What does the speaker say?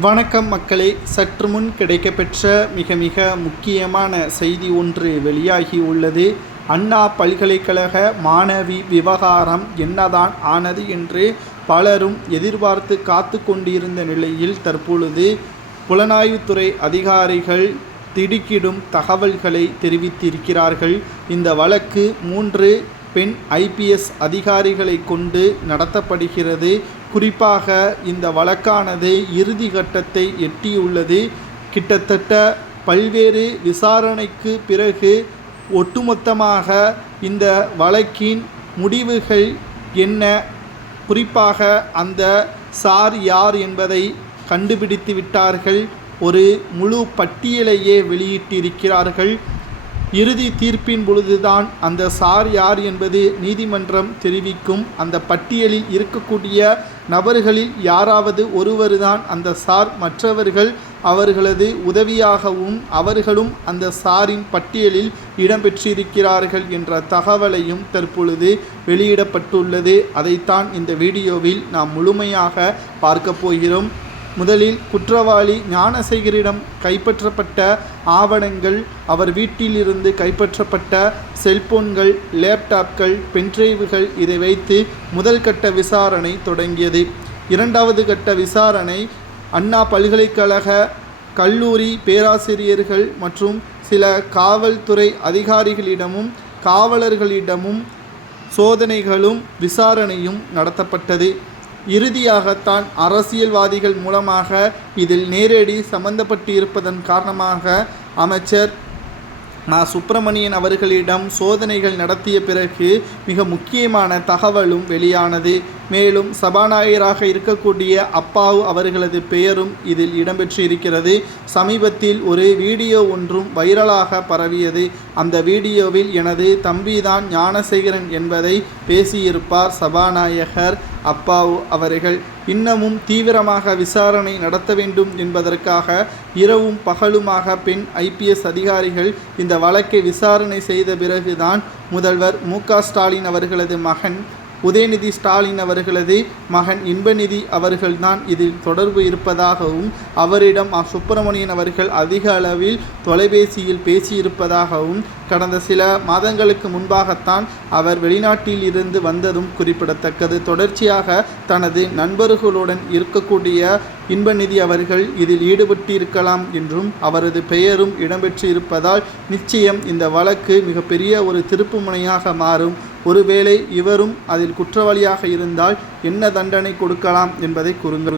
வணக்கம் மக்களே. சற்று முன் கிடைக்கப்பெற்ற மிக மிக முக்கியமான செய்தி ஒன்று வெளியாகி உள்ளது. அண்ணா பல்கலைக்கழக மாணவி விவகாரம் என்னதான் ஆனது என்று பலரும் எதிர்பார்த்து காத்து கொண்டிருந்த நிலையில் தற்பொழுது புலனாய்வுத்துறை அதிகாரிகள் திடுக்கிடும் தகவல்களை தெரிவித்திருக்கிறார்கள். இந்த வழக்கு மூன்று பெண் ஐபிஎஸ் அதிகாரிகளை கொண்டு நடத்தப்படுகிறது. குறிப்பாக இந்த வழக்கானது இறுதி கட்டத்தை எட்டியுள்ளது. கிட்டத்தட்ட பல்வேறு விசாரணைக்கு பிறகு ஒட்டுமொத்தமாக இந்த வழக்கின் முடிவுகள் என்ன? குறிப்பாக அந்த சார் யார் என்பதை கண்டுபிடித்து விட்டார்கள். ஒரு முழு பட்டியலையே வெளியிட்டிருக்கிறார்கள். இறுதி தீர்ப்பின் பொழுதுதான் அந்த சார் யார் என்பது நீதிமன்றம் தெரிவிக்கும். அந்த பட்டியலில் இருக்கக்கூடிய நபர்களில் யாராவது ஒருவர்தான் அந்த சார். மற்றவர்கள் அவர்களது உதவியாகவும் அவர்களும் அந்த சாரின் பட்டியலில் இடம்பெற்றிருக்கிறார்கள் என்ற தகவலையும் தற்பொழுது வெளியிடப்பட்டுள்ளது. அதைத்தான் இந்த வீடியோவில் நாம் முழுமையாக பார்க்க போகிறோம். முதலில் குற்றவாளி ஞானசேகரிடம் கைப்பற்றப்பட்ட ஆவணங்கள் அவர் வீட்டிலிருந்து கைப்பற்றப்பட்ட செல்போன்கள் லேப்டாப்கள் பென்ட்ரைவுகள் இதை வைத்து முதல் கட்ட விசாரணை தொடங்கியது. இரண்டாவது கட்ட விசாரணை அண்ணா பல்கலைக்கழக கல்லூரி பேராசிரியர்கள் மற்றும் சில காவல்துறை அதிகாரிகளிடமும் காவலர்களிடமும் சோதனைகளும் விசாரணையும் நடத்தப்பட்டது. இறுதியாகத்தான் அரசியல்வாதிகள் மூலமாக இதில் நேரடி சம்பந்தப்பட்டு இருப்பதன் காரணமாக அமைச்சர் நா சுப்பிரமணியன் அவர்களிடம் சோதனைகள் நடத்திய பிறகு மிக முக்கியமான தகவலும் வெளியானது. மேலும் சபாநாயகராக இருக்கக்கூடிய அப்பாவு அவர்களது பெயரும் இதில் இடம்பெற்று இருக்கிறது சமீபத்தில் ஒரு வீடியோ ஒன்றும் வைரலாக பரவியது. அந்த வீடியோவில் எனது தம்பிதான் ஞானசேகரன் என்பதை பேசியிருப்பார் சபாநாயகர். அப்பாவு அவர்கள் இன்னமும் தீவிரமாக விசாரணை நடத்த வேண்டும் என்பதற்காக இரவும் பகலுமாக பெண் ஐபிஎஸ் அதிகாரிகள் இந்த வழக்கை விசாரணை செய்த பிறகுதான் முதல்வர் மு ஸ்டாலின் அவர்களது மகன் உதயநிதி ஸ்டாலின் அவர்களது மகன் இன்பநிதி அவர்கள்தான் இதில் தொடர்பு இருப்பதாகவும் அவரிடம் சுப்பிரமணியன் அவர்கள் அதிக அளவில் தொலைபேசியில் பேசியிருப்பதாகவும் கடந்த சில மாதங்களுக்கு முன்பாகத்தான் அவர் வெளிநாட்டில் இருந்து வந்ததும் குறிப்பிடத்தக்கது. தொடர்ச்சியாக தனது நண்பர்களுடன் இருக்கக்கூடிய இன்பநிதி அவர்கள் இதில் ஈடுபட்டிருக்கலாம் என்றும் அவரது பெயரும் இடம்பெற்று இருப்பதால் நிச்சயம் இந்த வழக்கு மிகப்பெரிய ஒரு திருப்பு முனையாக மாறும். ஒருவேளை இவரும் அதில் குற்றவாளியாக இருந்தால் என்ன தண்டனை கொடுக்கலாம் என்பதை கூறுங்கள்